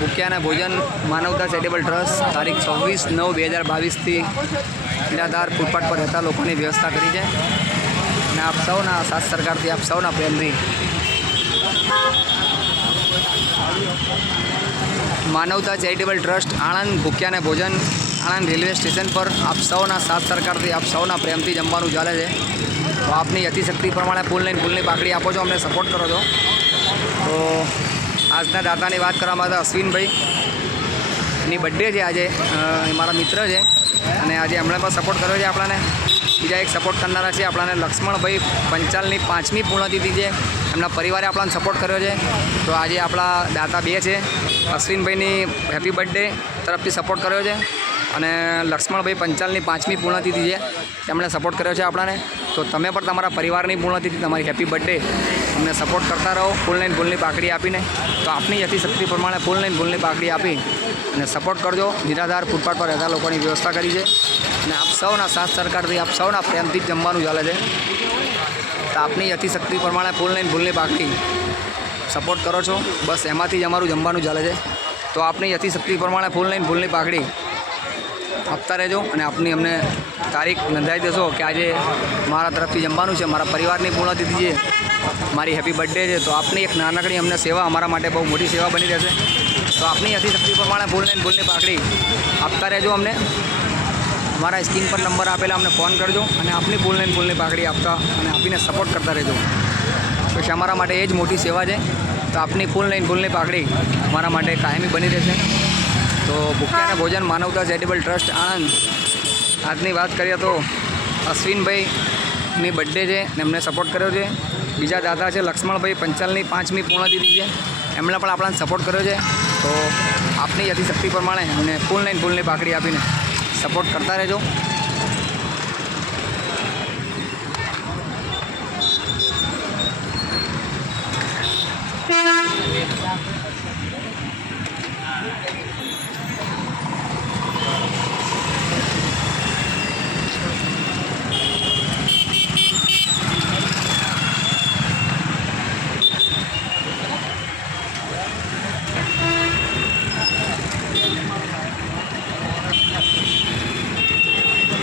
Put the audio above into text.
ભૂખ્યા અને ભોજન માનવતા ચેરિટેબલ ટ્રસ્ટ તારીખ 26/9/2022થી નિરાધાર ફૂટપાથ પર રહેતા લોકોની વ્યવસ્થા કરી છે અને આપ સૌના સાથ સરકારથી, આપ સૌના પ્રેમથી માનવતા ચેરિટેબલ ટ્રસ્ટ આણંદ ભૂખ્યા અને ભોજન આણંદ રેલવે સ્ટેશન પર આપ સૌના સાથ સરકારથી, આપ સૌના પ્રેમથી જમવાનું ચાલે છે. તો આપની યથિશક્તિ પ્રમાણે ફૂલની પાકડી આપો છો, અમને સપોર્ટ કરો છો. તો આજના દાતાની વાત કરવામાં આવે તો અશ્વિનભાઈની બર્થડે છે આજે. એ મારા મિત્ર છે અને આજે એમણે પણ સપોર્ટ કર્યો છે આપણાને. બીજા એક સપોર્ટ કરનારા છે આપણાને લક્ષ્મણભાઈ પંચાલની 5મી પૂર્ણતિથિ છે. એમના પરિવારે આપણાને સપોર્ટ કર્યો છે. તો આજે આપણા દાતા બે છે. અશ્વિનભાઈની હેપી બર્થડે તરફથી સપોર્ટ કર્યો છે અને લક્ષ્મણભાઈ પંચાલની 5મી પૂર્ણતિથિ છે, તેમણે સપોર્ટ કર્યો છે આપણાને. તો તમે પણ તમારા પરિવારની પૂર્ણતિથિ, તમારી હેપી બર્થડે અમને સપોર્ટ કરતા રહો ફૂલની પાકડી આપીને. તો આપની યથિશક્તિ પ્રમાણે ફૂલની પાકડી આપી અને સપોર્ટ કરજો. નિરાધાર ફૂટપાથ પર રહેતા લોકોની વ્યવસ્થા કરી છે અને આપ સૌના સાથ સરકારથી, આપ સૌના પ્રેમથી જ જમવાનું ચાલે છે. તો આપની યથિશક્તિ પ્રમાણે ફૂલની પાકડી સપોર્ટ કરો છો, બસ એમાંથી જ અમારું જમવાનું ચાલે છે. તો આપની યથિશક્તિ પ્રમાણે ફૂલની પાકડી આપતા રહેજો અને આપની અમને તારીખ નોંધાવી દેશો કે આજે મારા તરફથી જમવાનું છે, મારા પરિવારની પૂર્ણતિથિ છે, મારી હેપી બર્થડે છે. તો આપની એક નાનકડી અમને સેવા અમારા માટે બહુ મોટી સેવા બની રહેશે. તો આપની યથિશક્તિ પ્રમાણે ફૂલની પાકડી આપતા રહેજો અમને. અમારા સ્ક્રીન પર નંબર આપેલા અમને ફોન કરજો અને આપની ફૂલની પાકડી આપતા અને આપીને સપોર્ટ કરતા રહેજો. તો અમારા માટે એ જ મોટી સેવા છે. તો આપની ફૂલની પાકડી અમારા માટે કાયમી બની રહેશે. તો ભૂખ્યા અને ભોજન માનવતા ચેરિટેબલ ટ્રસ્ટ આણંદ આજની વાત કરીએ તો અશ્વિનભાઈની બર્થડે છે અને એમને સપોર્ટ કર્યો છે. બીજા દાદા છે લક્ષ્મણભાઈ પંચાલની 5મી પૂર્ણતિથિ છે, એમણે પણ આપણાને સપોર્ટ કર્યો છે. તો આપની યથિશક્તિ પ્રમાણે અમને ફૂલની પાકડી આપીને સપોર્ટ કરતા રહેજો.